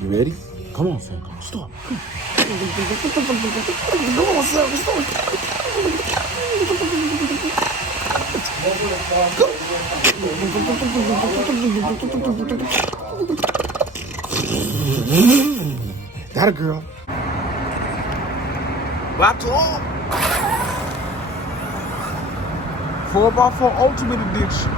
You ready? Come on, Funco. Stop. Come on, son. Stop. That a girl. Raptor R. 4x4 Ultimate Edition.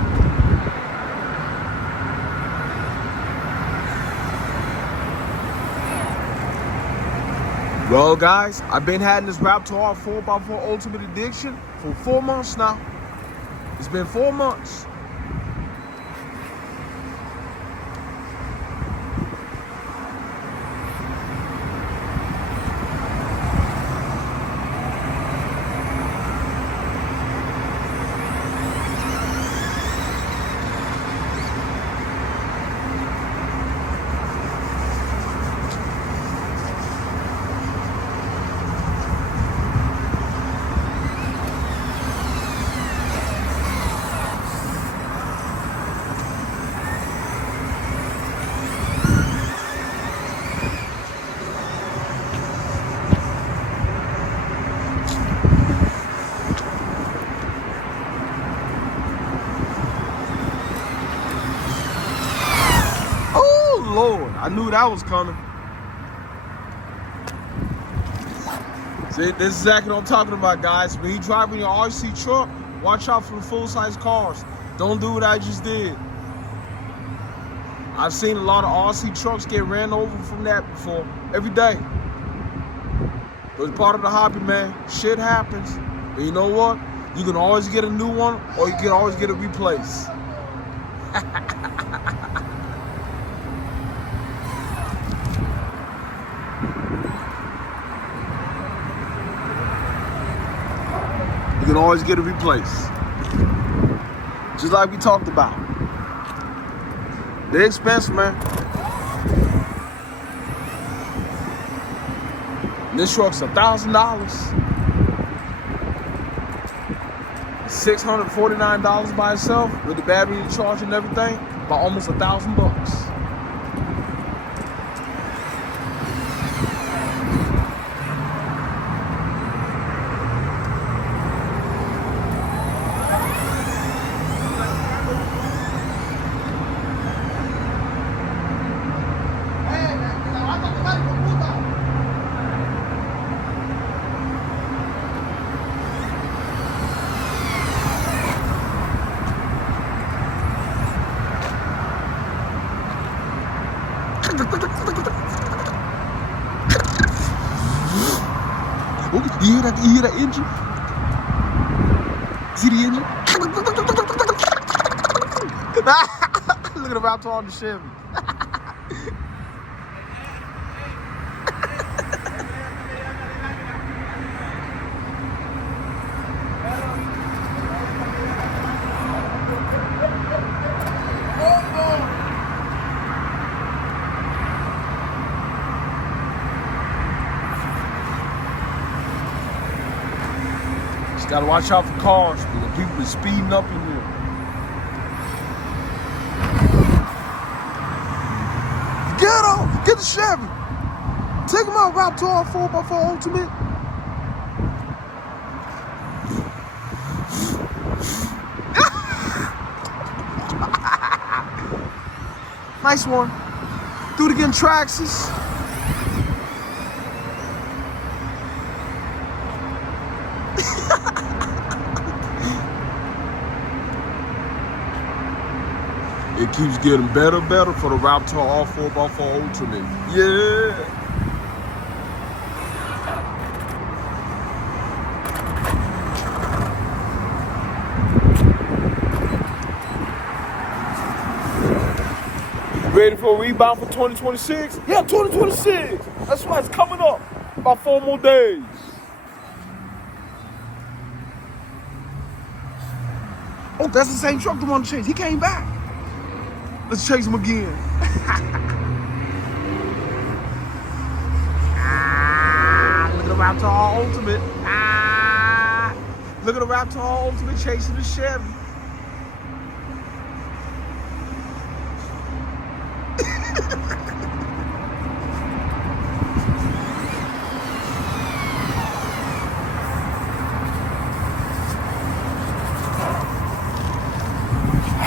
Well, guys, I've been having this Raptor R 4x4 Ultimate Edition for 4 months now. It's been 4 months. Lord, I knew that was coming. See, this is exactly what I'm talking about, guys. When you're driving your RC truck, watch out for the full-size cars. Don't do what I just did. I've seen a lot of RC trucks get ran over from that before, every day. But it's part of the hobby, man. Shit happens. But you know what? You can always get a new one, or you can always get it replaced. You can always get it replaced. Just like we talked about. They're expensive, man. This truck's $1,000. $649 by itself with the battery charge and everything, by almost $1,000. You hear that engine? See the engine? Look at the Raptor on the Chevy. Gotta watch out for cars, because people are speeding up in here. Get off! Get the Chevy! Take him out, Raptor R 4x4 Ultimate. Nice one. Do it again, Traxxas. It keeps getting better and better for the Raptor R 4x4 Ultimate. Yeah! Ready for a rebound for 2026? Yeah, 2026! That's why it's coming up. About 4 more days. Oh, that's the same truck the one to chase. He came back. Let's chase him again. Look at the Raptor R Ultimate. Look at the Raptor R Ultimate chasing the Chevy.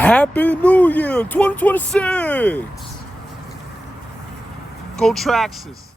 Happy New Year 2026. Go Traxxas.